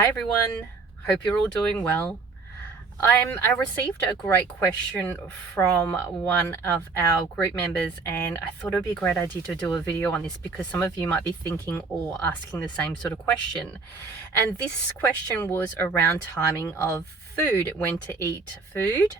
Hi everyone, hope you're all doing well. I received a great question from one of our group members, and I thought it would be a great idea to do a video on this because some of you might be thinking or asking the same sort of question. And this question was around timing of food, when to eat food,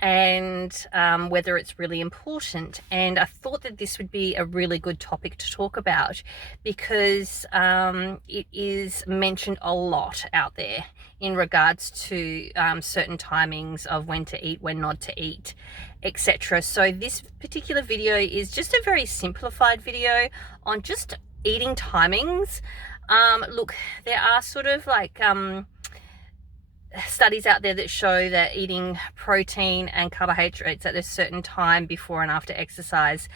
and whether it's really important. And I thought that this would be a really good topic to talk about because it is mentioned a lot out there in regards to certain timings of when to eat, when not to eat, etc. So this particular video is just a very simplified video on just eating timings. Look, there are sort of like studies out there that show that eating protein and carbohydrates at a certain time before and after exercise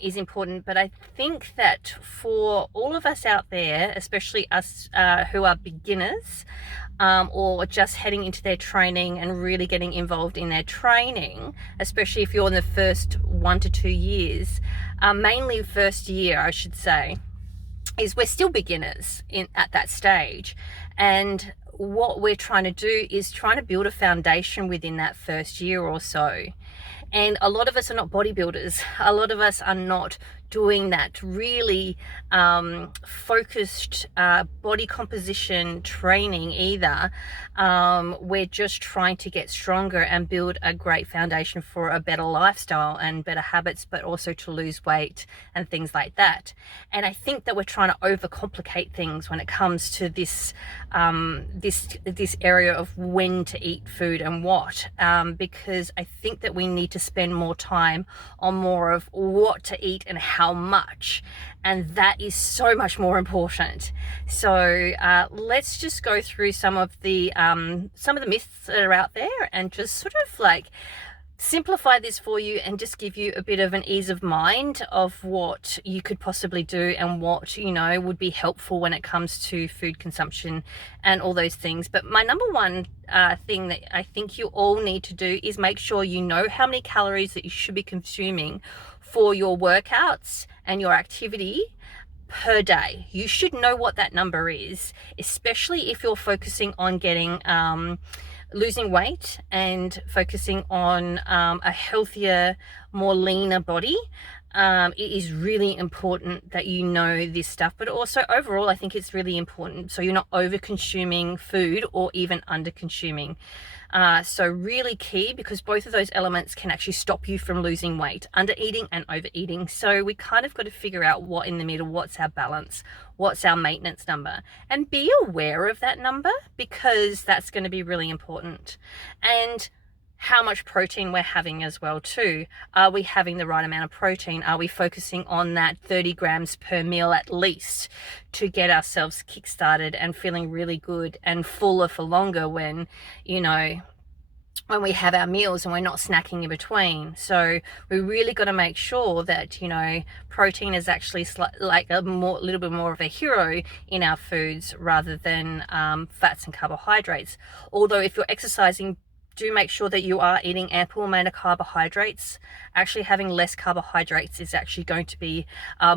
is important. But I think that for all of us out there, especially us who are beginners or just heading into their training and really getting involved in their training, especially if you're in the first 1 to 2 years, mainly first year I should say, is we're still beginners at that stage. And what we're trying to do is trying to build a foundation within that first year or so. And a lot of us are not bodybuilders. A lot of us are not doing that really focused body composition training either. We're just trying to get stronger and build a great foundation for a better lifestyle and better habits, but also to lose weight and things like that. And I think that we're trying to overcomplicate things when it comes to this this area of when to eat food and what, because I think that we need to spend more time on more of what to eat and how much, and that is so much more important. So let's just go through some of the myths that are out there and just sort of like simplify this for you and just give you a bit of an ease of mind of what you could possibly do and what, you know, would be helpful when it comes to food consumption and all those things. But my number one thing that I think you all need to do is make sure you know how many calories that you should be consuming for your workouts and your activity per day. You should know what that number is, especially if you're focusing on getting losing weight and focusing on a healthier, more leaner body. It is really important that you know this stuff, but also overall I think it's really important so you're not over consuming food or even under consuming. So really key, because both of those elements can actually stop you from losing weight, under eating and overeating. So we kind of got to figure out what in the middle, what's our balance, what's our maintenance number, and be aware of that number because that's going to be really important. And how much protein we're having as well too. Are we having the right amount of protein? Are we focusing on that 30 grams per meal at least to get ourselves kick-started and feeling really good and fuller for longer when, you know, when we have our meals and we're not snacking in between? So we really got to make sure that, you know, protein is actually like a little bit more of a hero in our foods rather than fats and carbohydrates. Although if you're exercising, do make sure that you are eating ample amount of carbohydrates. Actually having less carbohydrates is actually going to be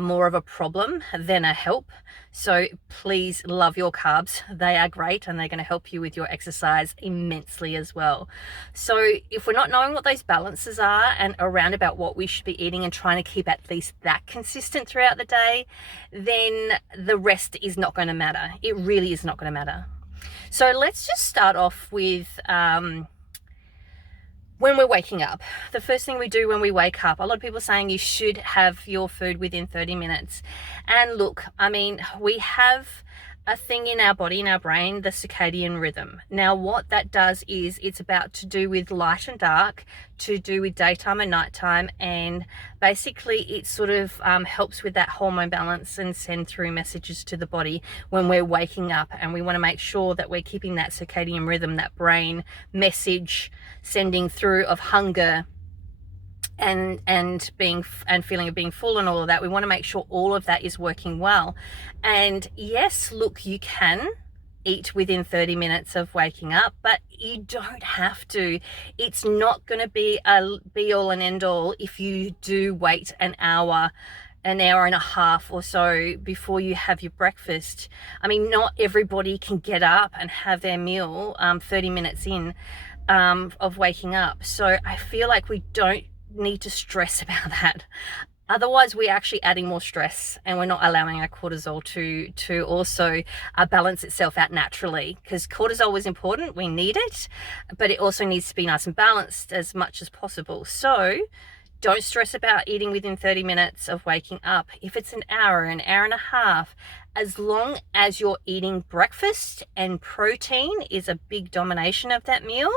more of a problem than a help. So please love your carbs. They are great and they're going to help you with your exercise immensely as well. So if we're not knowing what those balances are and around about what we should be eating and trying to keep at least that consistent throughout the day, then the rest is not going to matter. It really is not going to matter. So let's just start off with when we're waking up. The first thing we do when we wake up, a lot of people are saying you should have your food within 30 minutes. And look, I mean, we have a thing in our body, in our brain, the circadian rhythm. Now, what that does is it's about to do with light and dark, to do with daytime and nighttime, and basically it sort of helps with that hormone balance and send through messages to the body when we're waking up. And we want to make sure that we're keeping that circadian rhythm, that brain message sending through of hunger and feeling of being full and all of that. We want to make sure all of that is working well. And yes, look, you can eat within 30 minutes of waking up, but you don't have to. It's not going to be a be all and end all if you do wait an hour an hour and a half or so before you have your breakfast. I mean, not everybody can get up and have their meal 30 minutes in of waking up. So I feel like we don't need to stress about that. Otherwise, we're actually adding more stress, and we're not allowing our cortisol to also balance itself out naturally, because cortisol is important. We need it, but it also needs to be nice and balanced as much as possible. So don't stress about eating within 30 minutes of waking up. If it's an hour and a half, as long as you're eating breakfast and protein is a big domination of that meal,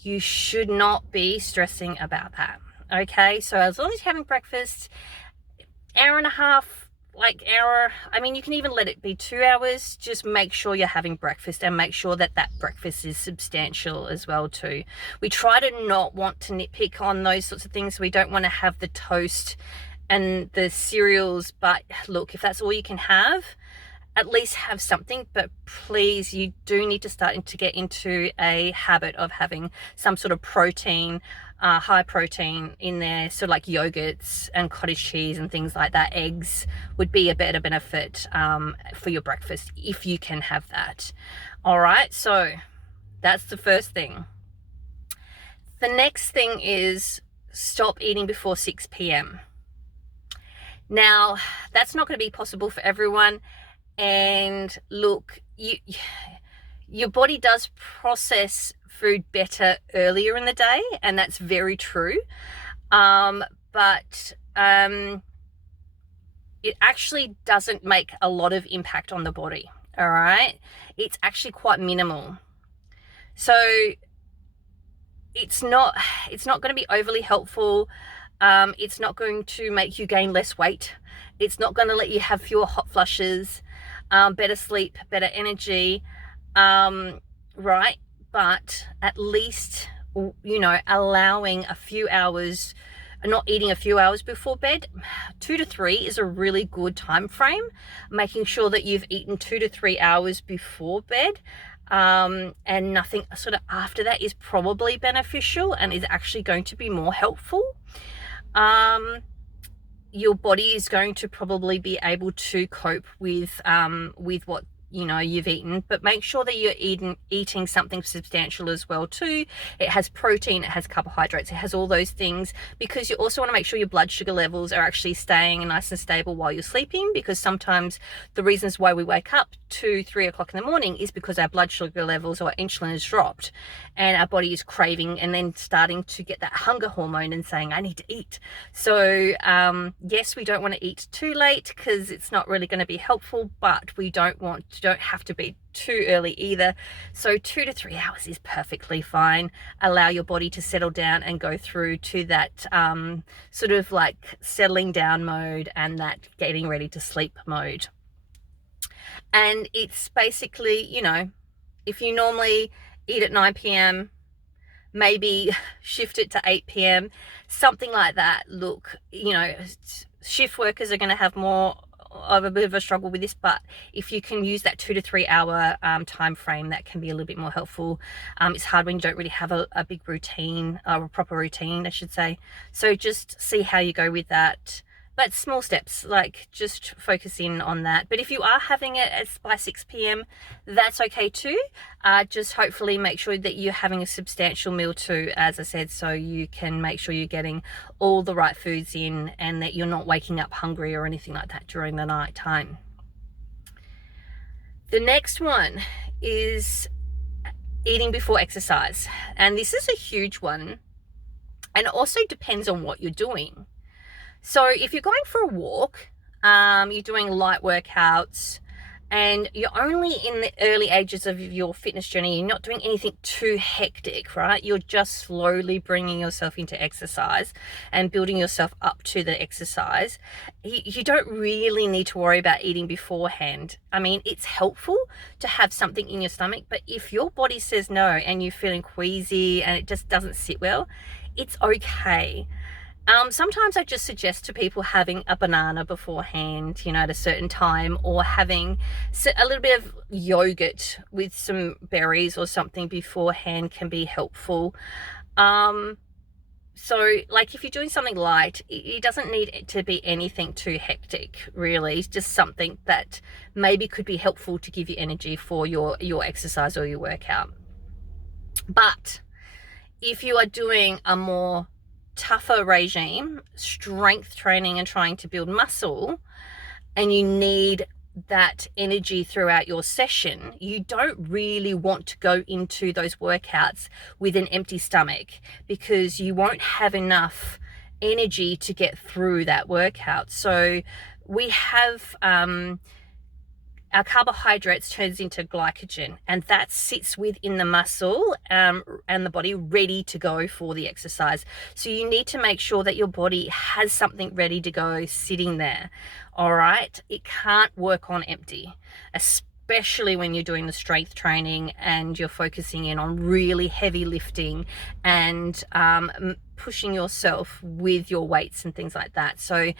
you should not be stressing about that. Okay, so as long as you're having breakfast, hour and a half, like hour, I mean, you can even let it be 2 hours. Just make sure you're having breakfast, and make sure that that breakfast is substantial as well too. We try to not want to nitpick on those sorts of things. We don't want to have the toast and the cereals, but look, if that's all you can have, at least have something. But please, you do need to start to get into a habit of having some sort of protein, high protein in there. So like yogurts and cottage cheese and things like that. Eggs would be a better benefit for your breakfast if you can have that. All right, so that's the first thing. The next thing is stop eating before 6 p.m. Now, that's not going to be possible for everyone. And look, your body does process food better earlier in the day, and that's very true. But it actually doesn't make a lot of impact on the body. All right, it's actually quite minimal. So it's not going to be overly helpful. It's not going to make you gain less weight. It's not going to let you have fewer hot flushes, better sleep, better energy, right? But at least, you know, allowing a few hours, not eating a few hours before bed, 2 to 3 is a really good time frame. Making sure that you've eaten 2 to 3 hours before bed, and nothing sort of after that is probably beneficial and is actually going to be more helpful. Your body is going to probably be able to cope with what you know you've eaten, but make sure that you're eating something substantial as well too. It has protein, it has carbohydrates, it has all those things, because you also want to make sure your blood sugar levels are actually staying nice and stable while you're sleeping, because sometimes the reasons why we wake up 2-3 o'clock in the morning is because our blood sugar levels or insulin has dropped, and our body is craving and then starting to get that hunger hormone and saying, I need to eat. So yes, we don't want to eat too late because it's not really going to be helpful, but we don't have to be too early either. So 2 to 3 hours is perfectly fine. Allow your body to settle down and go through to that sort of like settling down mode and that getting ready to sleep mode. And it's basically, you know, if you normally eat at 9 p.m, maybe shift it to 8 p.m, something like that. Look, you know, shift workers are going to have more of a bit of a struggle with this, but if you can use that 2 to 3 hour time frame, that can be a little bit more helpful. It's hard when you don't really have a big routine, a proper routine, I should say. So just see how you go with that. But small steps, like just focus in on that. But if you are having it by 6 p.m, that's okay too. Just hopefully make sure that you're having a substantial meal too, as I said, so you can make sure you're getting all the right foods in and that you're not waking up hungry or anything like that during the night time. The next one is eating before exercise. And this is a huge one, and it also depends on what you're doing. So if you're going for a walk, you're doing light workouts, and you're only in the early ages of your fitness journey, you're not doing anything too hectic, right? You're just slowly bringing yourself into exercise and building yourself up to the exercise. You don't really need to worry about eating beforehand. I mean, it's helpful to have something in your stomach, but if your body says no and you're feeling queasy and it just doesn't sit well, it's okay. Sometimes I just suggest to people having a banana beforehand, you know, at a certain time, or having a little bit of yogurt with some berries or something beforehand can be helpful. So like if you're doing something light, it doesn't need it to be anything too hectic, really. It's just something that maybe could be helpful to give you energy for your exercise or your workout. But if you are doing a more tougher regime, strength training and trying to build muscle, and you need that energy throughout your session, you don't really want to go into those workouts with an empty stomach, because you won't have enough energy to get through that workout. So we have our carbohydrates turns into glycogen, and that sits within the muscle and the body ready to go for the exercise. So you need to make sure that your body has something ready to go sitting there. All right, it can't work on empty, especially when you're doing the strength training and you're focusing in on really heavy lifting and pushing yourself with your weights and things like that. So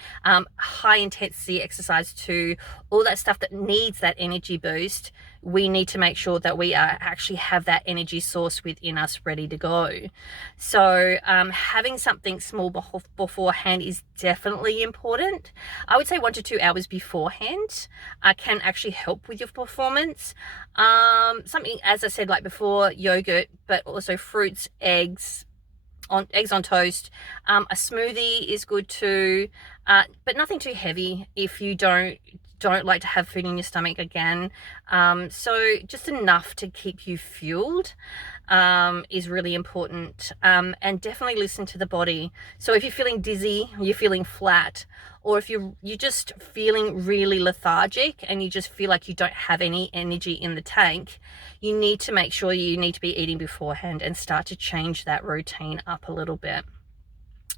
high intensity exercise too, all that stuff that needs that energy boost, we need to make sure that we actually have that energy source within us ready to go. So having something small beforehand is definitely important. I would say 1 to 2 hours beforehand can actually help with your performance. Something, as I said, like before, yogurt, but also fruits, eggs on toast. A smoothie is good too, but nothing too heavy if you don't like to have food in your stomach again. So just enough to keep you fueled is really important, and definitely listen to the body. So if you're feeling dizzy, you're feeling flat, or if you're just feeling really lethargic and you just feel like you don't have any energy in the tank, you need to make sure you need to be eating beforehand and start to change that routine up a little bit.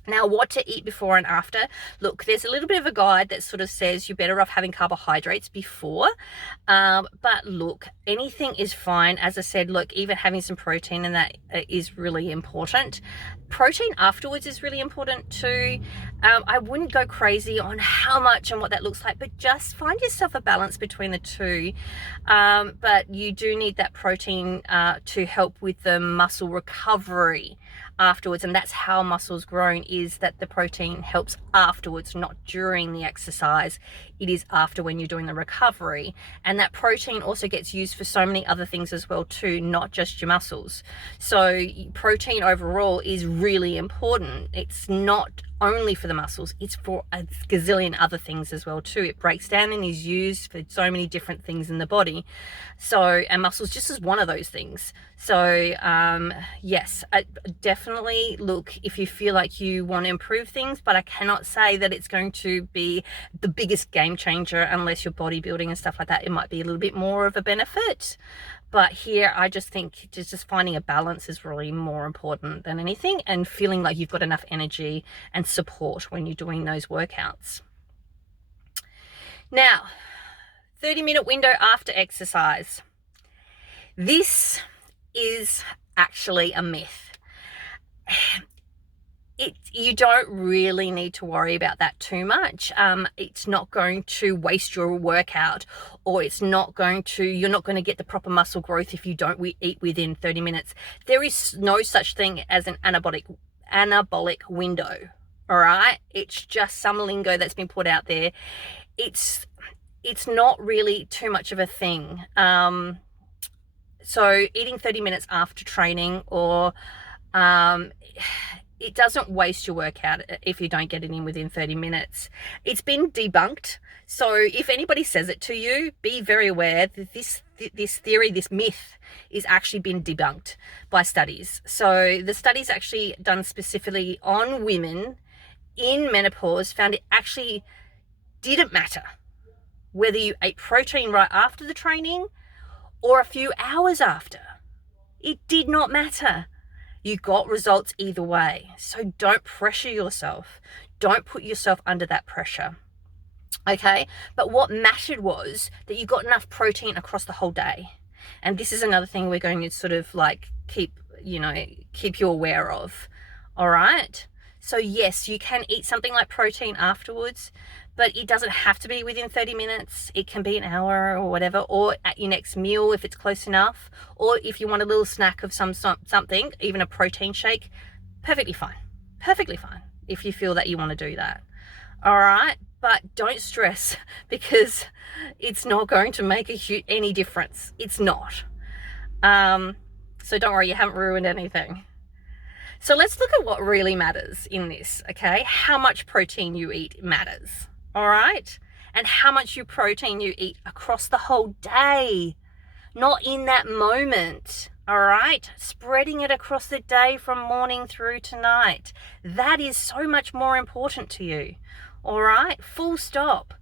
Now, what to eat before and after. Look, there's a little bit of a guide that sort of says you're better off having carbohydrates before. But look, anything is fine. As I said, look, even having some protein in that is really important. Protein afterwards is really important too. I wouldn't go crazy on how much and what that looks like, but just find yourself a balance between the two. But you do need that protein to help with the muscle recovery afterwards, and that's how muscle's grown, is that the protein helps afterwards, not during the exercise. It is after, when you're doing the recovery. And that protein also gets used for so many other things as well too, not just your muscles. So protein overall is really important. It's not only for the muscles, it's for a gazillion other things as well too. It breaks down and is used for so many different things in the body. So, and muscles just as one of those things. So yes, definitely look, if you feel like you want to improve things, but I cannot say that it's going to be the biggest game changer unless you're bodybuilding and stuff like that. It might be a little bit more of a benefit. But here, I just think just finding a balance is really more important than anything, and feeling like you've got enough energy and support when you're doing those workouts. Now, 30-minute window after exercise. This is actually a myth. You don't really need to worry about that too much. It's not going to waste your workout, or you're not going to get the proper muscle growth if you don't eat within 30 minutes. There is no such thing as an anabolic window. All right. It's just some lingo that's been put out there. It's not really too much of a thing. So eating 30 minutes after training, or it doesn't waste your workout if you don't get it in within 30 minutes. It's been debunked. So if anybody says it to you, be very aware that this theory, this myth, is actually been debunked by studies. So the studies actually done specifically on women in menopause found it actually didn't matter whether you ate protein right after the training or a few hours after. It did not matter. You got results either way. So don't pressure yourself. Don't put yourself under that pressure. Okay? But what mattered was that you got enough protein across the whole day. And this is another thing we're going to sort of like keep you aware of. All right? So yes, you can eat something like protein afterwards, but it doesn't have to be within 30 minutes. It can be an hour or whatever, or at your next meal if it's close enough, or if you want a little snack of something, even a protein shake, perfectly fine. Perfectly fine if you feel that you want to do that. All right, but don't stress because it's not going to make any difference. It's not. So don't worry, you haven't ruined anything. So let's look at what really matters in this, okay? How much protein you eat matters, all right? And how much protein you eat across the whole day, not in that moment, all right? Spreading it across the day from morning through to night. That is so much more important to you, all right? Full stop.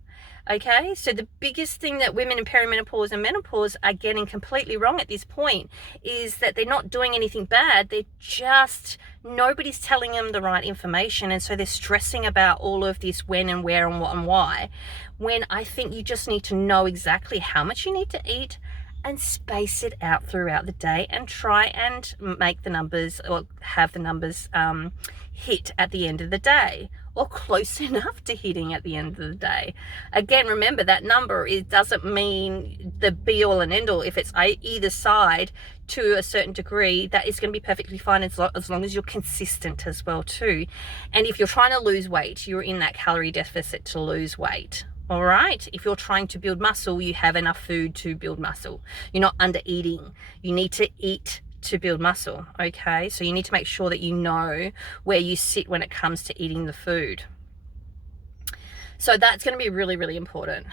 Okay, so the biggest thing that women in perimenopause and menopause are getting completely wrong at this point is that they're not doing anything bad. They're just, nobody's telling them the right information. And so they're stressing about all of this when and where and what and why. When I think you just need to know exactly how much you need to eat and space it out throughout the day and try and make the numbers or have the numbers hit at the end of the day, or close enough to hitting at the end of the day. Again, remember that number, it doesn't mean the be all and end all. If it's either side to a certain degree, that is going to be perfectly fine as long as you're consistent as well too. And if you're trying to lose weight, you're in that calorie deficit to lose weight. All right, if you're trying to build muscle, you have enough food to build muscle. You're not under eating. You need to eat to build muscle. Okay, so you need to make sure that you know where you sit when it comes to eating the food. So that's going to be really, really important.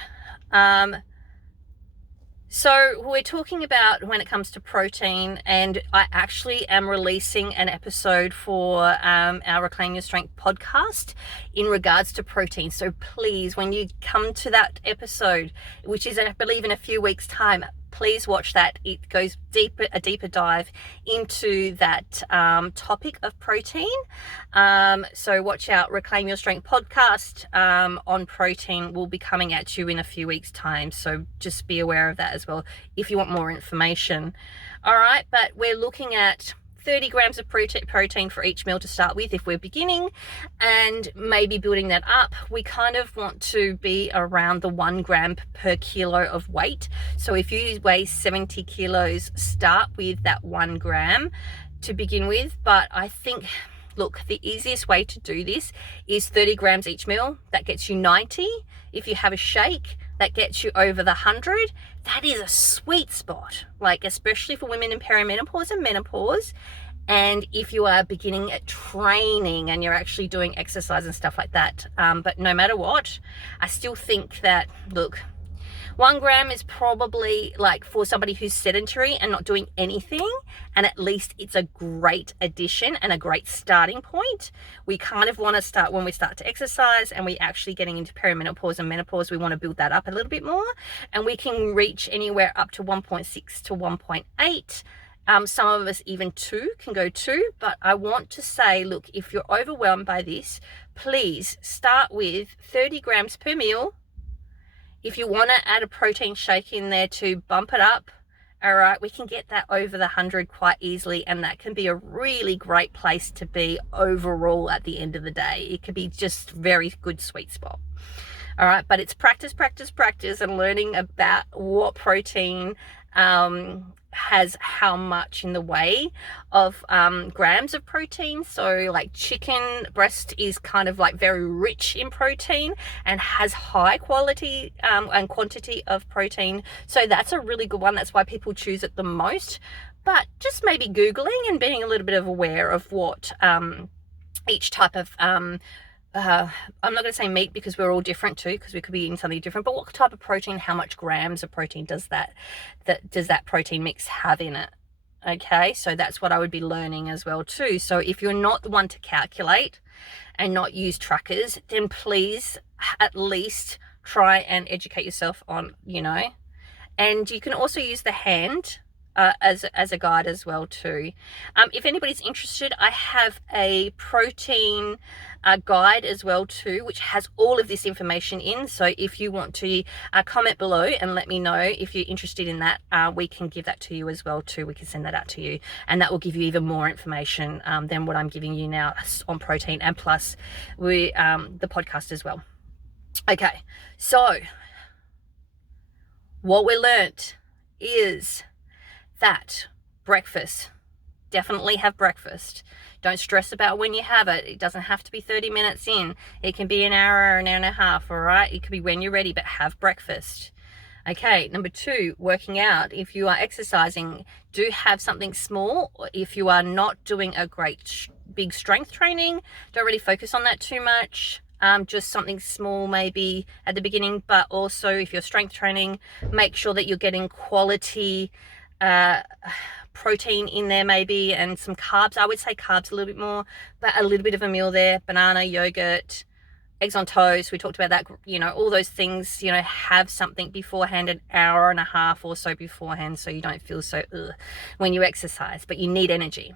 So we're talking about when it comes to protein, and I actually am releasing an episode for our Reclaim Your Strength podcast in regards to protein. So please, when you come to that episode, which is, I believe, in a few weeks' time, please watch that. It goes a deeper dive into that topic of protein. So watch out. Reclaim Your Strength podcast on protein will be coming at you in a few weeks' time. So just be aware of that as well if you want more information. All right, but we're looking at 30 grams of protein for each meal to start with if we're beginning, and maybe building that up. We kind of want to be around the 1 gram per kilo of weight. So if you weigh 70 kilos, start with that 1 gram to begin with. But I think, look, the easiest way to do this is 30 grams each meal. That gets you 90. If you have a shake, that gets you over the 100. That is a sweet spot, like especially for women in perimenopause and menopause. And if you are beginning at training and you're actually doing exercise and stuff like that. But no matter what, I still think that, look, 1 gram is probably like for somebody who's sedentary and not doing anything, and at least it's a great addition and a great starting point. We kind of want to start when we start to exercise and we actually getting into perimenopause and menopause. We want to build that up a little bit more, and we can reach anywhere up to 1.6 to 1.8. Some of us even 2 can go 2, but I want to say, look, if you're overwhelmed by this, please start with 30 grams per meal. If you want to add a protein shake in there to bump it up, all right, we can get that over the 100 quite easily, and that can be a really great place to be overall at the end of the day. It could be just very good sweet spot. All right, but it's practice, practice, practice, and learning about what protein has how much in the way of grams of protein. So like chicken breast is kind of like very rich in protein and has high quality and quantity of protein. So that's a really good one. That's why people choose it the most. But just maybe Googling and being a little bit of aware of what each type of I'm not going to say meat because we're all different too, because we could be eating something different, but what type of protein, how much grams of protein does that protein mix have in it? Okay, so that's what I would be learning as well too. So if you're not the one to calculate and not use trackers, then please at least try and educate yourself on, and you can also use the hand as a guide as well too. If anybody's interested, I have a protein guide as well too, which has all of this information in. So if you want to comment below and let me know if you're interested in that, we can give that to you as well too. We can send that out to you, and that will give you even more information than what I'm giving you now on protein, and plus the podcast as well. Okay, so what we learnt is that breakfast definitely have breakfast. Don't stress about when you have it. It doesn't have to be 30 minutes in. It can be an hour, an hour and a half, all right? It could be when you're ready, but have breakfast. Okay, number 2, working out. If you are exercising, do have something small. If you are not doing a great big strength training, don't really focus on that too much. Just something small maybe at the beginning, but also if you're strength training, make sure that you're getting quality protein in there maybe, and some carbs. I would say carbs a little bit more, but a little bit of a meal there. Banana, yogurt, eggs on toast, we talked about that, all those things. Have something beforehand, an hour and a half or so beforehand, so you don't feel so when you exercise, but you need energy.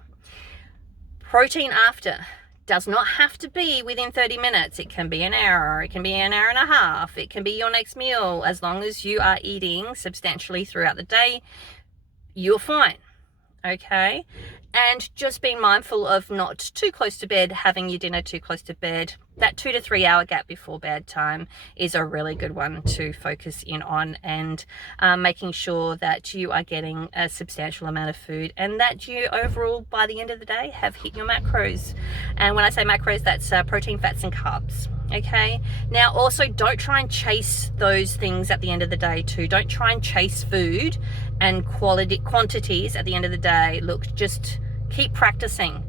Protein after does not have to be within 30 minutes. It can be an hour, it can be an hour and a half, it can be your next meal. As long as you are eating substantially throughout the day, you're fine. Okay, and just being mindful of not too close to bed, having your dinner too close to bed. That 2 to 3 hour gap before bedtime is a really good one to focus in on, and making sure that you are getting a substantial amount of food, and that you overall by the end of the day have hit your macros. And when I say macros, that's protein, fats and carbs. Okay, now also don't try and chase those things at the end of the day too. Don't try and chase food and quantities at the end of the day. Look, just keep practicing.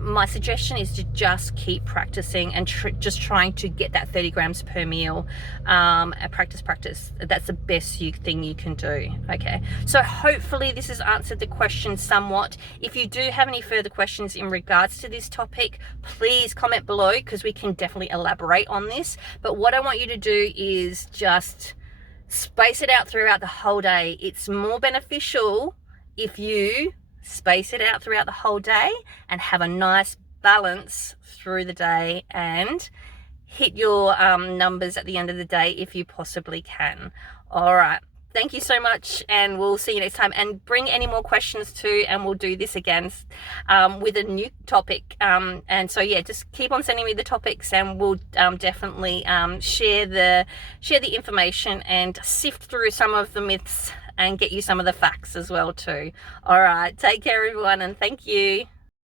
My suggestion is to just keep practicing and just trying to get that 30 grams per meal. Practice. That's the best thing you can do. Okay, so hopefully this has answered the question somewhat. If you do have any further questions in regards to this topic, please comment below, because we can definitely elaborate on this. But what I want you to do is just space it out throughout the whole day. It's more beneficial if you space it out throughout the whole day and have a nice balance through the day, and hit your numbers at the end of the day if you possibly can. All right, thank you so much, and we'll see you next time. And bring any more questions too, and we'll do this again with a new topic. And so yeah, just keep on sending me the topics, and we'll definitely share the information and sift through some of the myths and get you some of the facts as well too. All right, take care everyone, and thank you.